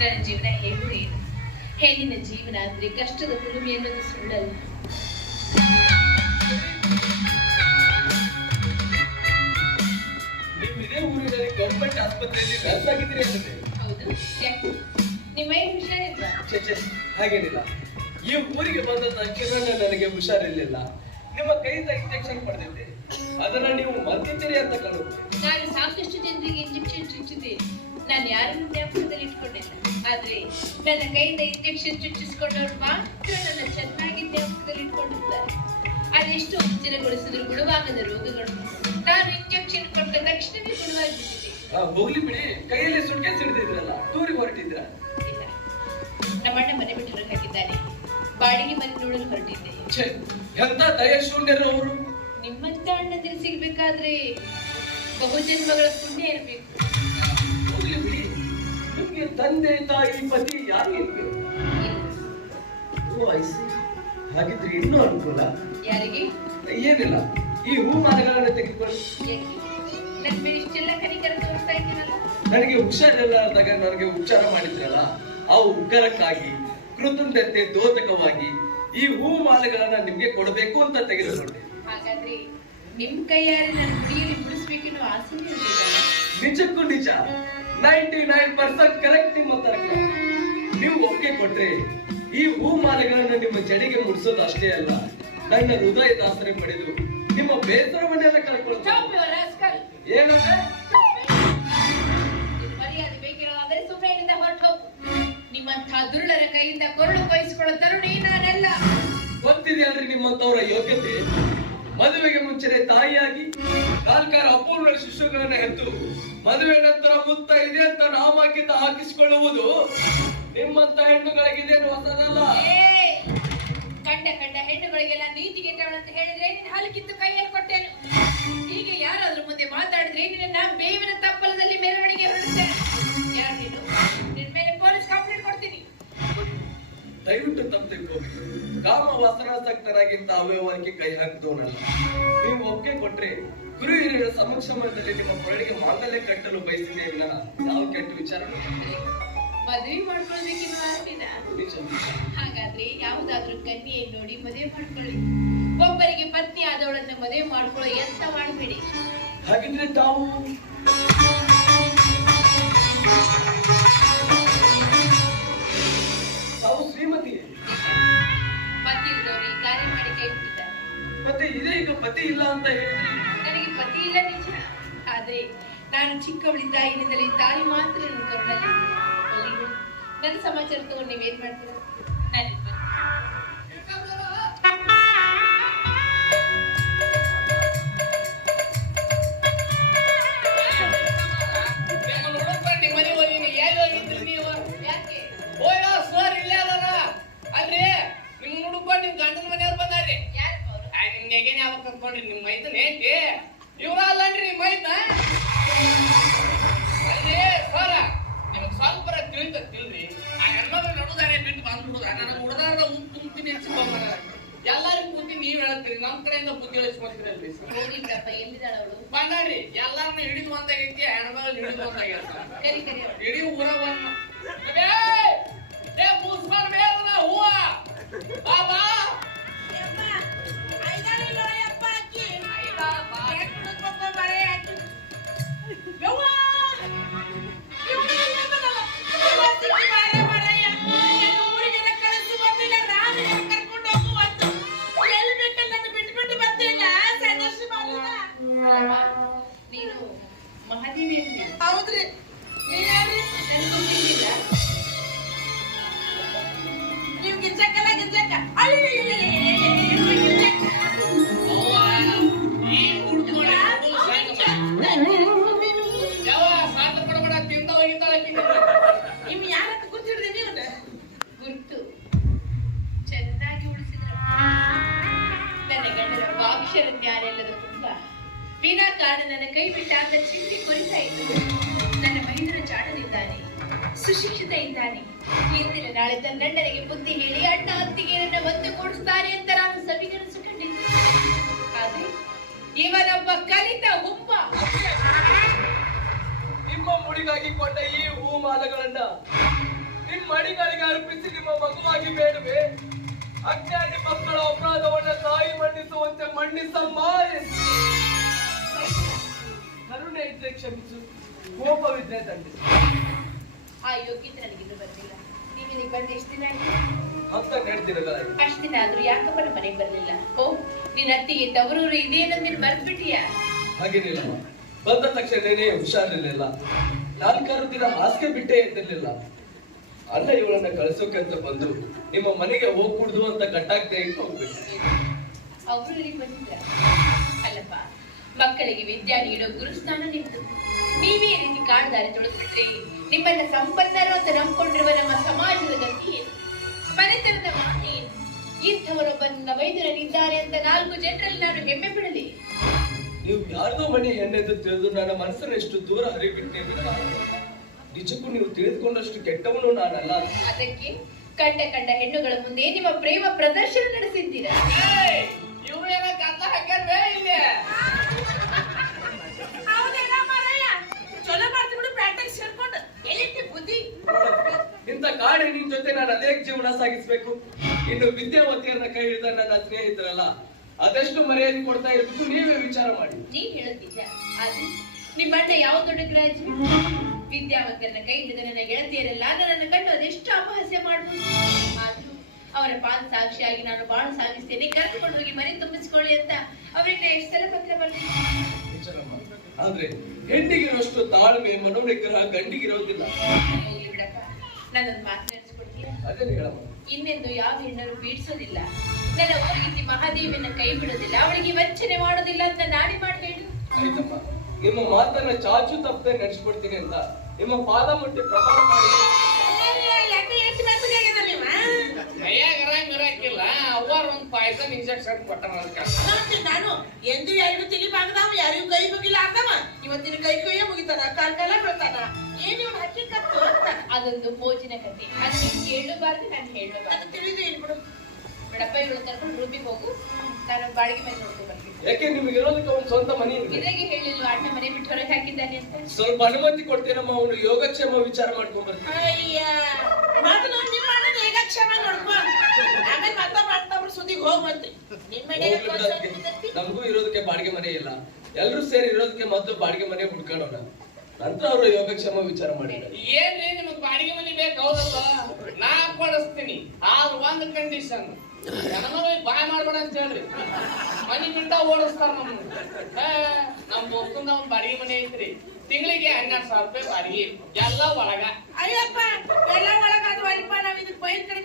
ನನ್ನ ಜೀವನ ಹೇಗೂ ಏನು, ಹೆಣ್ಣಿನ ಜೀವನ ಅಂದ್ರೆ ಕಷ್ಟದ ಕುಲುಮೆ ಅನ್ನೋದು ಸುಳ್ಳಲ್ಲ. ನೀವು ಇದೇ ಊರಿನಲ್ಲಿ ಗೌರ್ಮೆಂಟ್ ಆಸ್ಪತ್ರೆಯಲ್ಲಿ ನರ್ಸ್ ಆಗಿದ್ದೀರಿ ಅಂದ್ರೆ? ಹೌದು. ಯಾಕೆ ನಿಮ್ಮ ಹುಷಾರಿಲ್ವಾ? ಹಾಗೇನಿಲ್ಲ. ಈ ಊರಿಗೆ ಬಂದ ತಕ್ಷಣ ನನಗೆ ಹುಷಾರಿರ್ಲಿಲ್ಲ. ನಿಮ್ಮ ಕೈಯಿಂದ ಇಂಜೆಕ್ಷನ್ ಪಡೆದಿದ್ದೆ, ಅದನ್ನ ನೀವು ಮರ್ತಿದ್ದೀರಿ ಅಂತ ಕಾಣುತ್ತೆ. ನಾನು ಸಾಕಷ್ಟು ಜನರಿಗೆ ಇಂಜೆಕ್ಷನ್ ಚುಚ್ಚಿದ್ದೇನೆ. ನಾನು ಯಾರನ್ನು ಜ್ಞಾಪಕದಲ್ಲಿ ಇಟ್ಕೊಂಡಿಲ್ಲ. ಆದ್ರೆ ನನ್ನ ಕೈಯಿಂದ ಇಂಜೆಕ್ಷನ್ ಚುಚ್ಚಿಸ್ಕೊಂಡವ್ರು ಮಾತ್ರ ನನ್ನ ಚೆನ್ನಾಗಿ ಜ್ಞಾಪಕದಲ್ಲಿ ಇಟ್ಕೊಂಡಿರ್ತಾರೆ. ಅದೆಷ್ಟು ಉಚ್ಚರಗೊಳಿಸಿದ್ರು ಗುಣವಾಗದ ರೋಗಗಳು ನಾನು ಇಂಜೆಕ್ಷನ್ ಕೊಟ್ಟ ತಕ್ಷಣವೇ ಗುಣವಾಗಿಬಿಟ್ಟಿದೆ. ಹೋಗ್ಲಿ ಬಿಡಿ, ಕೈಯಲ್ಲಿ ಸುಟ್ಕೇಸ್ ಹಿಡಿದಿದ್ರಲ್ಲ, ಟೂರಿಗೆ ಹೊರಟಿದ್ರ? ಇಲ್ಲ, ನಮ್ಮಣ್ಣ ಮನೆ ಬಿಟ್ಟು ಹೊರಗೆ ಹಾಕಿದ್ದಾನೆ. ಬಾಡಿಗೆ ಮನೆ ನೋಡಲು ಹೊರಟಿದ್ದೆ. ಎಂತ ದಯಶೂನ್ಯರು ಅವರು. ನಿಮ್ಮಂತ ಅಣ್ಣಂದಿರು ಸಿಗ್ಬೇಕಾದ್ರೆ ಬಹುಜನ್ಮಗಳ ಪುಣ್ಯ ಇರಬೇಕು. ಹೋಗ್ಲಿ ಬಿಡಿ, ನಿಮ್ಗೆ ತಂದೆ ತಾಯಿ ಪತಿ ಯಾರು ಇರ್ಬೇಕು? ಹಾಗಿದ್ರೆ ಇನ್ನೂ ಅನುಕೂಲ. ಯಾರಿಗೆ? ಏನಿಲ್ಲ, ಈ ಹೂ ಮಾಲೆಗಳನ್ನ ತೆಗೆದುಕೊಳ್ಳಿ. ನನ್ ಮೇಲೆ ಇಷ್ಟೆಲ್ಲ ಕನಿಕರ ತೋರಿಸ್ತಾ ಇದ್ದೀನಲ್ಲ. ನನಗೆ ಹುಷಾರಿಲ್ಲ ಅಂದಾಗ ನನಗೆ ಉಪಚಾರ ಮಾಡಿದ್ರಲ್ಲ, ಆ ಉಪಕಾರಕ್ಕಾಗಿ ಕೃತಜ್ಞತೆ ದ್ಯೋತಕವಾಗಿ ಈ ಹೂ ಮಾಲೆಗಳನ್ನ ನಿಮ್ಗೆ ಕೊಡಬೇಕು ಅಂತ ತೆಗೆದುಕೊಂಡೆ. ಹಾಗಾದ್ರೆ ನಿಮ್ ಕೈಯಾರೆ ನನ್ನ ಗುಡಿಯಲ್ಲಿ ಬಿಡಿಸ್ಬೇಕೆನ್ನೋ ಆಸೆ ಇರಲಿಲ್ಲ. ನಿಜಕ್ಕೂ ನಿಜ, 99% ಕರೆಕ್ಟ್ ನಿಮ್ಮ ತರ್ಕ. ನೀವು ಒಪ್ಪಿಗೆ ಕೊಟ್ರೆ ಈ ಹೂ ಮಾಲೆಗಳನ್ನ ನಿಮ್ಮ ಜಡೆಗೆ ಮುಡಿಸೋದು ಅಷ್ಟೇ ಅಲ್ಲ, ನನ್ನ ಹೃದಯದ ಆಸರೆ ಪಡೆದು ನಿಮ್ಮ ಬೇಸರವನ್ನೆಲ್ಲ ಕಳ್ಕೊಳ್ತಾರೆ. ಏನಂದ್ರೆ ಮರ್ಯಾದೆ ಬೇಕಿರೋದಾದರೆ ಸುಮ್ಮನೆಯಿಂದ ಹೊರಟು ಹೋಗು. ನಿಮ್ಮಂತಹ ದುರುಳರ ಕೈಯಿಂದ ಕೊರಳು ಕೊಯಿಸಿಕೊಳ್ಳೋ ತರುಣಿ ನಾನೆಲ್ಲ. ಗೊತ್ತಿದೆ ಅಂದ್ರೆ ನಿಮ್ಮಂತವರ ಯೋಗ್ಯತೆ. ಮದುವೆಗೆ ಮುಂಚೆನೆ ತಾಯಿಯಾಗಿ ನಾಲ್ಕಾರು ಅಪೂರ್ಣ ಶಿಶುಗಳನ್ನ ಹೆತ್ತು ಮದುವೆ ನಂತರ ಮುತ್ತ ಇದೆ ಅಂತ ನಾಮಕ್ಕಿಂತ ಹಾಕಿಸಿಕೊಳ್ಳುವುದು ನಿಮ್ಮಂತ ಹೆಣ್ಣುಗಳಿಗಿದೇನು ಹೊಸದಲ್ಲ. ಕಂಡ ಹೆಣ್ಣುಗಳಿಗೆಲ್ಲ ನೀತಿಗೆ ಅಂತ ಹೇಳಿದ್ರೆ ನಿನ್ನ ಹಲಕಿತ್ತು ಕೈಯಲ್ಲಿ ಕೊಟ್ಟೇನು. ಹೀಗೆ ಯಾರಾದ್ರೂ ಮುಂದೆ ಮಾತಾಡಿದ್ರೆ ನಿನ್ನ ಬೇವಿನ ತಪ್ಪಲದಲ್ಲಿ ಮೆರವಣಿಗೆ ಹೊರಡುತ್ತೇನೆ. ಯಾರು ನೀನು? ನಿನ್ನ ಮೇಲೆ ಪೊಲೀಸ್ ಕಂಪ್ಲೇಂಟ್ ಕೊಡ್ತೀನಿ. ದಯವಿಟ್ಟು ತಪ್ಪು ತಿಳ್ಕೋಬೇಕು. ಕಾಮ ವಾಸನಾಸಕ್ತರಾಗಿಂತ ಅವ್ಯವಹಾರಕ್ಕೆ ಕೈ ಹಾಕಿದವನಲ್ಲ. ನೀವು ಒಪ್ಪಿಗೆ ಕೊಟ್ರೆ ಗುರು ಹಿರಿಯರ ಸಮಕ್ಷಮದಲ್ಲಿ ನಿಮ್ಮ ಕೊರಳಿಗೆ ಮಾಂಗಲ್ಯ ಕಟ್ಟಲು ಬಯಸಿದೆ ವಿನ ಯಾವ ಕೆಟ್ಟ ವಿಚಾರ. ಮದುವೆ ಮಾಡ್ಕೊಳ್ಬೇಕಿನ್ನು ಆಸೆನಾ? ಹಾಗಾದ್ರೆ ಯಾವುದಾದ್ರೂ ಕನ್ಯೆ ನೋಡಿ ಮದುವೆ ಮಾಡ್ಕೊಳ್ಳಿ. ಒಬ್ಬರಿಗೆ ಪತ್ನಿ ಆದವಳನ್ನ ಮದುವೆ ಮಾಡ್ಕೊಳ್ಳೋ ಎಂತ ಮಾಡಬೇಡಿ. ಹಾಗಿದ್ರೆ ತಾವು ಶ್ರೀಮತಿ. ಪತಿ ಇದ್ದವರು ಈ ಕಾರ್ಯ ಮಾಡಿ ಕೈ ಬಿಟ್ಟಿದ್ದಾರೆ. ಮತ್ತೆ ಇದೇ ಈಗ ಪತಿ ಇಲ್ಲ ಅಂತ ಹೇಳಿದ್ರಿ. ನನಗೆ ಪತಿ ಇಲ್ಲ ನಿಜ, ಆದ್ರೆ ನಾನು ಚಿಕ್ಕವಳಿದ್ದಾಗಿನಿಂದಲೇ ತಾಯಿ ಮಾತ್ರ ನನ್ನ ಕರುಣಲ್ಲಿ. ನನ್ನ ಸಮಾಚಾರ ತಗೊಂಡು ನೀವೇನ್ ಮಾಡ್ತೀರ? ಗಂಡನ ಮನೆಯವ್ರು ಬಂದಾರ್ರಿ. ನಿಮ್ಗೆ ಯಾವಾಗ ಕರ್ಕೊಂಡ್ರಿ? ನಿಮ್ ಮೈದನ್ ಹೇಗೆ ಇವ್ರ ಅಲ್ಲನ್ರಿ? ನಿಮ್ ಮೈದ ಅಲ್ರಿ ಸರ, ನಿಮ್ಗೆ ಸ್ವಲ್ಪ ತಿಳಿದ್ರಿ. ಆ ಹೆಣ್ಮಗಳು ನಡುದಾರೆ ಬಿಟ್ಟು ಬಂದ್ಬಿಡುದ. ನನಗೆ ಹುಡುಗಾರ ಕುಂತೀನಿ ಹೆಚ್ಚಿಕೊಂಡ್ಬಾರ. ಎಲ್ಲಾರಿಗೂ ಕೂತಿ ನೀವ್ ಹೇಳ್ತೀರಿ, ನಮ್ ಕಡೆಯಿಂದ ಬುದ್ಧಿ ಹೇಳಿಸ್ಕೊತೀರಲ್ರಿ. ಬಂದಾರ್ರಿ, ಎಲ್ಲಾರನ್ನ ಹಿಡಿದು ಒಂದಾಗೈತಿ, ಹೆಣ್ಮಗಳು ಹಿಡಿದು ಒಂದಾಗೈತಿ. ಇಡೀ ಊರ ಮುಸ್ಮಾನ್ ಮೇಲನ ಹೂವ ಬಾಬಾ ನೀನು ಮಹಾದೇವಿ? ಹೌದ್ರಿ. ನೀವು ಗಿಂಚಕ್ಕಲ್ಲ ಗಿಂಚಕ್ಕ ನೀವು ಯಾರತ್ತ ಗುರ್ತಿಡ್ದೆ? ನೀವು ಗುರ್ತು ಚೆನ್ನಾಗಿ ಉಳಿಸಿದ್ರ. ನನ್ನ ಗಂಡನ ವಾಕ್ಷರ ಜ್ಞಾನ ಇಲ್ಲದ ತುಂಬ ವಿನಾಕಾರಣ ನನ್ನ ಕೈ ಬಿಟ್ಟಾಗ ಚಿಂತೆ ಕೊರಿತಾ ಇತ್ತು. ನನ್ನ ಮಹಿಂದ್ರ ಜಾಣನಿದ್ದಾನೆ, ಸುಶಿಕ್ಷಿತ ಇದ್ದಾನೆ. ಇಂದಿನ ನಾಳೆ ತನ್ನ ಗಂಡನಿಗೆ ಬುದ್ಧಿ ಹೇಳಿ ಅಣ್ಣ ಅತ್ತಿಗೆ ನನ್ನ ಒಂದು ಕೊಡಿಸ್ತಾನೆ ಅಂತ ನಾನು ಸವಿಗನಸು ಕಂಡಿದ್ದೆ. ಆದ್ರೆ ಇವನೊಬ್ಬ ಕಲಿತ ಹುಮ್ಮ. ನಿಮ್ಮ ಮುಡಿಗಾಗಿ ಕೊಂಡ ಈ ಹೂ ಮಾಲೆಗಳನ್ನ ಅಜ್ಞಾನಿ ಮಕ್ಕಳ ಅಪರಾಧವನ್ನ ತಾಯಿ ಮನ್ನಿಸುವಂತೆ ಮನ್ನಿಸಮ್ಮ ಎಂದು. ಕರುಣೆ ಇದ್ರೆ ಕ್ಷಮಿಸು, ಕೋಪವಿದ್ರೆ ದಂಡಿಸು. ಆ ಯೋಗ್ಯತೆ ನನಗಿನ್ನೂ ಬಂದಿಲ್ಲ. ನೀವಿಲ್ಲಿಗೆ ಬಂದ ಎಷ್ಟು ದಿನ ಆಯ್ತು? 12 ದಿನಗಳಾಗಿ. ಅಷ್ಟು ದಿನ ಆದ್ರೂ ಯಾಕಪ್ಪ ನಮ್ಮ ಮನೆಗೆ ಬರ್ಲಿಲ್ಲ? ಓ, ನಿನ್ನ ಅತ್ತಿಗೆ ತವರೂರು ಇದೇನೋ ನೀನು ಬರ್ದ್ಬಿಟ್ಟಿಯಾ? ಹಾಗೇನಿಲ್ಲ, ಬಂದ ತಕ್ಷಣನೇ ಹುಷಾರಿರ್ಲಿಲ್ಲ. 4 ದಿನ ಹಾಸಿಗೆ ಬಿಟ್ಟೇ ಇದ್ದಿರ್ಲಿಲ್ಲ. ಅಲ್ಲ ಇವಳನ್ನ ಕಳ್ಸೋಕಂತ ಬಂದು ನಿಮ್ಮ ಮನೆಗೆ ಹೋಗ್ಕೂಡ್ದು ಅಂತ ಕಟ್ಟಾಗ್ತಾ ಇಟ್ಟು ಹೋಗ್ಬೇಕು. ಅವರು ಇಲ್ಲಿಗೆ ಬಂದಿದ್ರ? ಅಲ್ಲಪ್ಪ, ಮಕ್ಕಳಿಗೆ ವಿದ್ಯಾ ನೀಡೋ ಗುರುಸ್ಥಾನ ನಿಂತು ನೀವೇ ಈ ರೀತಿ ಕಾಡ್ದಾರಿ ತೊಳೆದ್ಬಿಟ್ರೆ ನಿಮ್ಮನ್ನ ಸಂಪನ್ನರು ಅಂತ ನಂಬ್ಕೊಂಡಿರುವ ನಮ್ಮ ಸಮಾಜದ ಗತಿ ಏನು? ಮನೆತನದ ಮಾತೆ ಏನು? ಇಂಥವರೊಬ್ಬನ ವೈದ್ಯರಲ್ಲಿದ್ದಾರೆ ಅಂತ 4 ಜನರಲ್ಲಿ ನಾನು ಹೆಮ್ಮೆ ಬಿಡಲಿ. ನೀವು ಯಾರ್ದೋ ಮನೆ ಹೆಣ್ಣೆಂದು ತಿಳಿದು ನನ್ನ ಮನಸ್ಸನ್ನು ಎಷ್ಟು ದೂರ ಹರಿಬಿಟ್ಟೆ ವಿನಃ ನಿಜಕ್ಕೂ ನೀವು ತಿಳಿದುಕೊಂಡಷ್ಟು ಕೆಟ್ಟವನು ನಾನಲ್ಲ. ಅದಕ್ಕೆ ಕಂಡ ಹೆಣ್ಣುಗಳ ಮುಂದೆ ನಿಮ್ಮ ಪ್ರೇಮ ಪ್ರದರ್ಶನ ನಡೆಸಿದ್ದೀರಾ? ಇವ್ರೇನ ಕತ್ತ ಹಾಕ್ಯಾರ ಇಲ್ಲಿ. ಹೌದೇನೋ ಮಾರಾಯ, ಚಲೋ ಮಾಡ್ತಿ ಬಿಡು, ಪ್ಯಾಟೆಗೆ ಸೇರ್ಕೊಂಡು ಎಲ್ಲಿಟ್ಟಿ ಬುದ್ಧಿ? ಇಂಥ ಕಾಡೆ ನಿನ್ ಜೊತೆ ನಾನು ಅದೇ ಜೀವನ ಸಾಗಿಸ್ಬೇಕು. ಇನ್ನು ವಿದ್ಯಾವತಿಯನ್ನ ಕೈ ಹಿಡಿದ ನನ್ನ ಸ್ನೇಹಿತರಲ್ಲ, ಅದೆಷ್ಟು ಮರ್ಯಾದೆ ಕೊಡ್ತಾ ಇರ್ಬೇಕು ನೀವೇ ವಿಚಾರ ಮಾಡಿ. ನೀನ್ ಹೇಳೋದ್ ನಿಜ. ಆದ್ರೆ ನಿಮ್ಮ ಅಣ್ಣ ಯಾವ ದೊಡ್ಡ ಗ್ರಾಜು? ವಿದ್ಯಾವಂತರನ್ನ ಕೈ ಹಿಡಿದ ನನ್ನ ಗೆಳತಿಯರೆಲ್ಲ ನನ್ನನ್ನು ಕಂಡು ಅದೆಷ್ಟು ಅಪಹಾಸ್ಯ ಮಾಡ್ಬೋದು. ಆದ್ರೂ ಅವರ ಪಾದ ಸಾಕ್ಷಿಯಾಗಿ ನಾನು ಬಾಳು ಸಾಗಿಸ್ತೇನೆ, ಕರೆದುಕೊಂಡು ಹೋಗಿ ಮನೆ ತುಂಬಿಸ್ಕೊಳ್ಳಿ ಅಂತ ಅವ್ರಿಗೆ ಎಷ್ಟು ಸಲ ಪತ್ರ ಬರ್ತೀನಿ. ವಿಚಾರ ಮಾಡಿ. ಆದ್ರೆ ಹೆಣ್ಣಿಗಿರೋಷ್ಟು ತಾಳ್ಮೆ ಮನೋನಿಗ್ರಹ ಗಂಡಿಗಿರೋದಿಲ್ಲ. ಹೋಗ್ಲಿ ಬಿಡಪ್ಪ, ನನ್ನೊಂದು ಮಾತು ನೆನೆಸ್ಕೊಡ್ತೀಯ? ಅದೇ ಹೇಳಮ್ಮ. ಇನ್ನೆಂದು ಯಾವ ಹೆಣ್ಣರು ಪೀಡಿಸೋದಿಲ್ಲ, ನನ್ನ ಊರಿಗೆ ಮಹಾದೇವಿನ ಕೈ ಬಿಡೋದಿಲ್ಲ, ಅವಳಿಗೆ ವಂಚನೆ ಮಾಡೋದಿಲ್ಲ ಅಂತ ನಾಡಿ ಮಾಡಿ ಹೇಳು. ಆಯ್ತಮ್ಮ, ನಿಮ್ಮ ಮಾತನ್ನ ಚಾಚು ತಪ್ಪದೆ ನಡೆಸ್ಕೊಡ್ತೀನಿ ಅಂತ ನಿಮ್ಮ ಪಾದ ಮುಟ್ಟಿ ಪ್ರಮಾಣ ಮಾಡಿ. ಯಾಕೆ ಎಷ್ಟು ಮೆತ್ತಗೆ ಆಗ್ಯದ ನೀವ? ಕೈಯಾಗರ ಮಿರಾಕಿಲ್ಲ, ಅವ್ವಾರ ಒಂದ್ ಪಾಯ್ಸನ್ ಇಂಜೆಕ್ಷನ್ ಕೊಟ್ಟಾರ ಅದಕ್ಕೆ. ನೋಡ್ತೀನಿ ನಾನು, ಎಂದು ಯಾರಿಗೂ ತಿಳಿಬಾರ್ದವ, ಯಾರಿಗೂ ಕೈ ಮುಗಿಲ್ಲ ಅಂದವ. ಇವತ್ತಿನ ಕೈಯೇ ಮುಗಿತಾನ, ಕಾಲ ಬಿಡ್ತಾನ. ಏನ್ ಇವ್ನ ಹಕ್ಕಿಕತ್ತು ಅಂತ ಅದೊಂದು ಮೋಜಿನ ಕತೆ. ಅದು ನೀನ್ ಕೇಳಬಾರ್ದು, ನಾನು ಅದು ಹೇಳಬಾರ್ದು. ತಿಳಿದು ಇಲ್ಬಿಡು. ಬಿಡಪ್ಪ, ಇವಳು ಕರ್ಕೊಂಡು ರೂಮಿಗೆ ಹೋಗು, ನಾನು ಬಾಡಿಗೆ ಮನೆ ನೋಡ್ಕೊಂಡು ಬರ್ತೀನಿ. ಯಾಕೆ ನಿಮ್ಗೆ ಇರೋದಕ್ಕೆ ಒಂದು ಸ್ವಂತ ಮನೆ ಇದೆ. ಇದ್ರಾಗೆ ಹೇಳಿಲ್ವ ಅಣ್ಣ ಮನೆ ಬಿಟ್ಟು ಹೊರಗೆ ಹಾಕಿದ್ದಾನೆ ಅಂತ? ಸ್ವಲ್ಪ ಅನುಮತಿ ಕೊಡ್ತೀನಮ್ಮ, ಅವನು ಯೋಗಕ್ಷೇಮ ವಿಚಾರ ಮಾಡ್ಕೊಂಡ್ ಬರ್ತೀನಿ. ಅಯ್ಯ, ಮೊದಲು ನಿಮ್ಮ ಅಣ್ಣನ ಈಗ ಕ್ಷಮ ನೋಡ್ಕೊ, ಆಮೇಲೆ ಮತ್ತೊಬ್ರು ಸುದ್ದಿಗೆ ಹೋಗ್ಬಂತಿ. ನಿಮ್ಮ ಮನೆಗೆ ಹೋಗ್ಬಿಡೋದಕ್ಕೆ ನಮಗೂ ಇರೋದಕ್ಕೆ ಬಾಡಿಗೆ ಮನೆ ಇಲ್ಲ. ಎಲ್ರು ಸೇರಿ ಇರೋದಕ್ಕೆ ಮೊದಲು ಬಾಡಿಗೆ ಮನೆ ಹುಡ್ಕೊಳ್ಳೋಣ, ನಂತರ ಅವರು ಯೋಗಕ್ಷೇಮ ವಿಚಾರ ಮಾಡಿದ್ದಾರೆ. ಏನ್ರಿ ನಿಮಗ್ ಬಾಡಿಗೆ ಮನೆ ಬೇಕು? ಹೌದಲ್ಲ, ನಾ ಕೊಡಿಸ್ತೀನಿ. ಆದ್ರೆ ಒಂದ್ ಕಂಡೀಷನ್, ಜನಮಗಳಿಗೆ ಬಾಯ್ ಮಾಡ್ಬೇಡ ಅಂತ ಹೇಳ್ರಿ. ಮನಿ ಬಿಟ್ಟ ಓಡಿಸ್ತಾರ ನಮ್ ದೋಸ್ತಂದ ಒಂದ್ ಬಾಡಿಗೆ ಮನೆ ಐತ್ರಿ, ತಿಂಗಳಿಗೆ 12,000 ರೂಪಾಯಿ ಬಾಡಿಗೆ, ಎಲ್ಲ ಒಳಗ. ಅಯ್ಯಪ್ಪ, ಎಲ್ಲ ಒಳಗಾದ್ರೂ ಅಲ್ಪ, ನಾವ್ ಇದಕ್ಕೆ ಬೈಲ್ ಕಡೆ